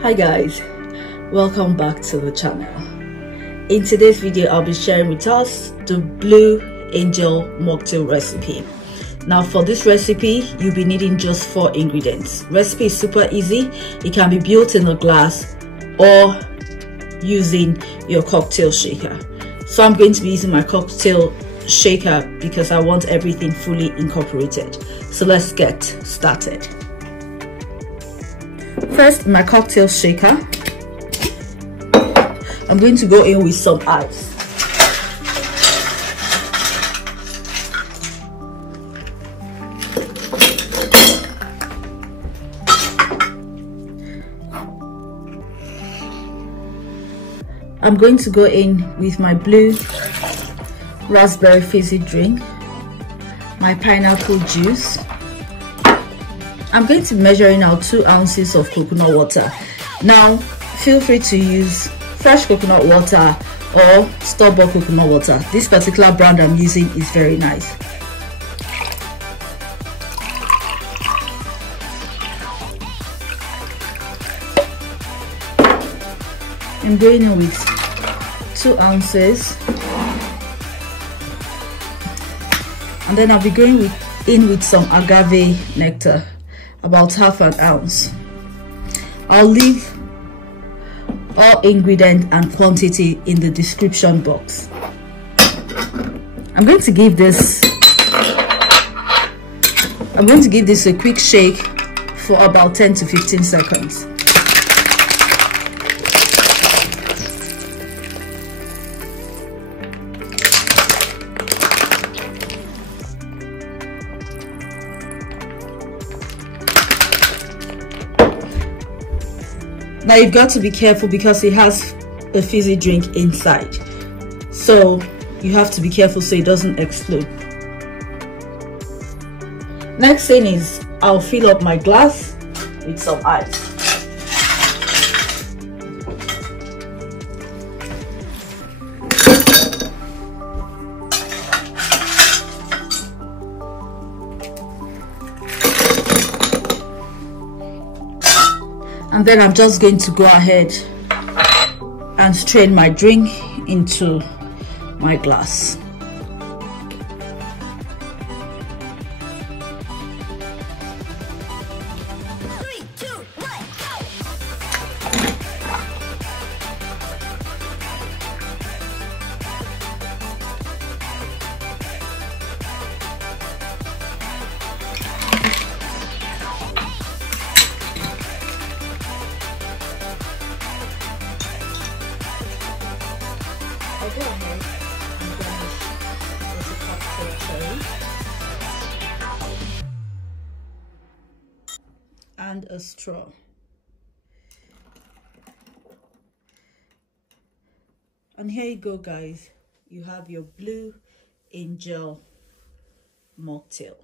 Hi guys, welcome back to the channel. In today's video I'll be sharing with us the Blue Angel Mocktail recipe. Now for this recipe you'll be needing just 4 ingredients. Recipe is super easy. It can be built in a glass or using your cocktail shaker. So I'm going to be using my cocktail shaker because I want everything fully incorporated. So let's get started. First, in my cocktail shaker, I'm going to go in with some ice. I'm going to go in with my blue raspberry fizzy drink, my pineapple juice. I'm going to be measuring out 2 ounces of coconut water. Now, feel free to use fresh coconut water or store-bought coconut water. This particular brand I'm using is very nice. I'm going in with 2 ounces. And then I'll be going in with some agave nectar, about half an ounce. I'll leave all ingredients and quantity in the description box. I'm going to give this a quick shake for about 10 to 15 seconds. Now you've got to be careful because it has a fizzy drink inside, so you have to be careful so it doesn't explode. Next thing is I'll fill up my glass with some ice. And then I'm just going to go ahead and strain my drink into my glass. I'll go ahead and garnish with a cocktail cherry and a straw. And here you go guys, you have your Blue Angel Mocktail.